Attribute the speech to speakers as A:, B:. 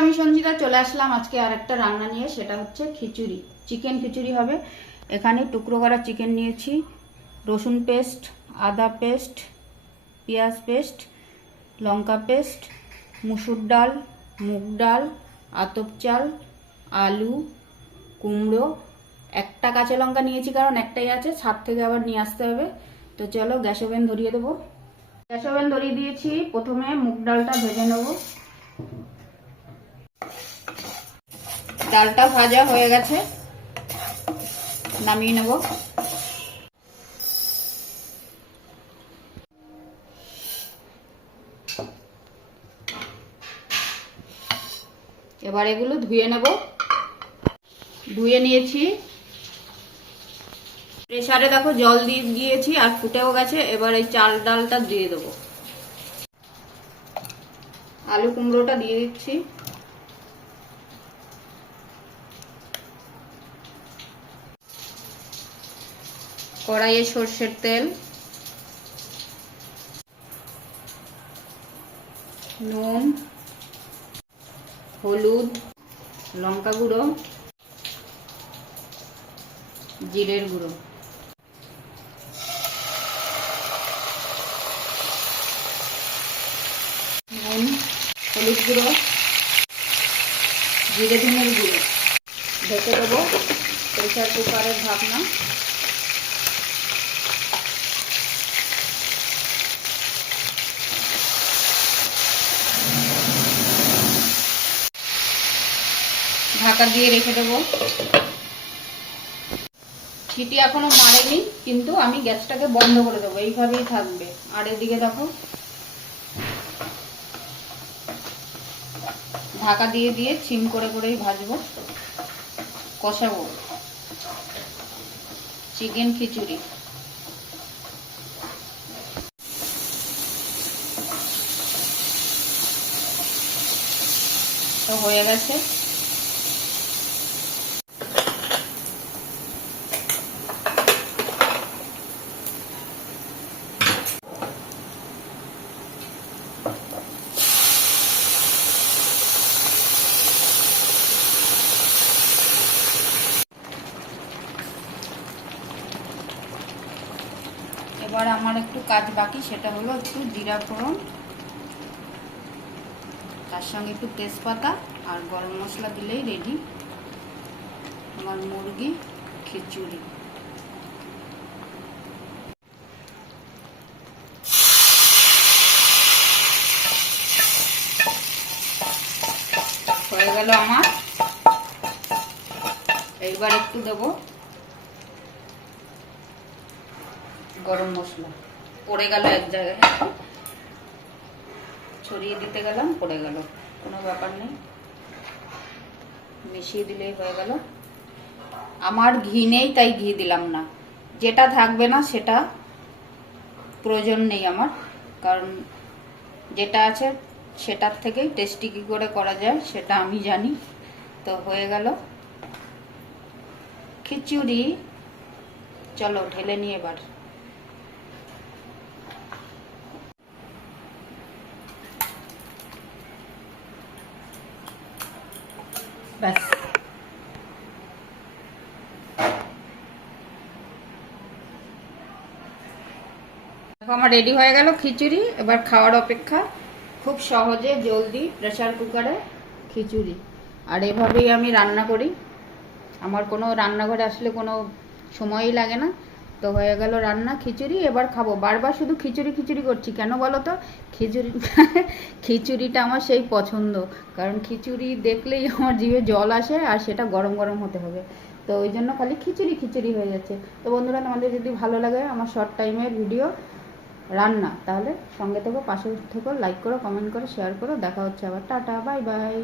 A: আমি সঞ্জিতা চলে আসলাম আজকে আর একটা রান্না নিয়ে, সেটা হচ্ছে খিচুড়ি। চিকেন খিচুড়ি হবে। এখানে টুকরো করা চিকেন নিয়েছি, রসুন পেস্ট, আদা পেস্ট, পেঁয়াজ পেস্ট, লঙ্কা পেস্ট, মুসুর ডাল, মুগ ডাল, আতপ চাল, আলু, কুমড়ো। একটা কাঁচা লঙ্কা নিয়েছি কারণ একটাই আছে ছাদ থেকে আবার নিয়ে আসতে হবে। তো চলো গ্যাস ওভেন ধরিয়ে দেবো। গ্যাস ওভেন ধরিয়ে দিয়েছি। প্রথমে মুগ ডালটা ভেজে নেব। ডালটা ভাজা হয়ে গেছে। নামিয়ে নেব। এবার এগুলো ধুয়ে নেব। ধুয়ে নিয়েছি। প্রেসারে দেখো জল দিয়ে দিয়েছি আর ফুটেও গেছে। এবার এই চাল ডালটা দিয়ে দেবো। আলু কুমড়োটা দিয়ে দিচ্ছি। কড়াইয়ে সর্ষের তেল, নুন, হলুদ, লঙ্কা গুঁড়ো, জিরের গুঁড়ো। নুন, হলুদ গুঁড়ো, জিরে ধনের গুঁড়ো। ঢেকে দেবো প্রেসার কুকারের ঢাকনা। ঢাকা দিয়ে রেখে দেবো। সিটি এখনও মারেনি, কিন্তু আমি গ্যাসটাকে বন্ধ করে দেবো, এইভাবেই থাকবে। আর এদিকে দেখো। ঢাকা দিয়ে দিয়ে সিম করে করেই ভাজবো, কষাবো। চিকেন খিচুড়ি। তো হয়ে গেছে। এবার আমার একটু কাজ বাকি, সেটা হলো একটু জিরা ফোড়ন, তার সঙ্গে একটু তেজপাতা আর গরম মশলা দিলেই রেডি আমার মুরগি খিচুড়ি। হয়ে গেল আমার। এইবার একটু দেবো। গরম মশলা। পড়ে গেল এক জায়গায়। ছড়িয়ে দিতে গেলাম, পড়ে গেল। কোনো ব্যাপার নেই। মিশিয়ে দিলেই হয়ে গেল। আমার ঘি নেই, তাই ঘি দিলাম না। যেটা থাকবে না, সেটা প্রয়োজন নেই আমার। কারণ যেটা আছে, সেটার থেকেই টেস্টি কী করে করা যায়, সেটা আমি জানি। তো হয়ে গেল। খিচুড়ি। চলো, ঢেলে নিয়ে এবার। ব্যাস আমার রেডি হয়ে গেল খিচুড়ি। এবার খাওয়ার অপেক্ষা। খুব সহজে, জলদি প্রেসার কুকারে খিচুড়ি। আর এভাবেই আমি রান্না করি। আমার কোনো রান্নাঘরে আসলে কোনো সময়ই লাগে না। তো হয়ে গেল রান্না, খিচুড়ি, এবার খাব। বারবার শুধু খিচুড়ি খিচুড়ি করছি। কেন বলো তো? খিচুড়ি খিচুড়িটা আমার সেই পছন্দ। কারণ খিচুড়ি দেখলেই আমার জিভে জল আসে আর সেটা গরম গরম হতে হবে। তো ওই জন্য খালি খিচুড়ি খিচুড়ি হয়ে যাচ্ছে। তো বন্ধুরা, তোমাদের যদি ভালো লাগে আমার শর্ট টাইমের ভিডিও রান্না, তাহলে সঙ্গে থেকো, পাশে থেকো লাইক করো কমেন্ট করো শেয়ার করো। দেখা হচ্ছে আবার। Tata bye bye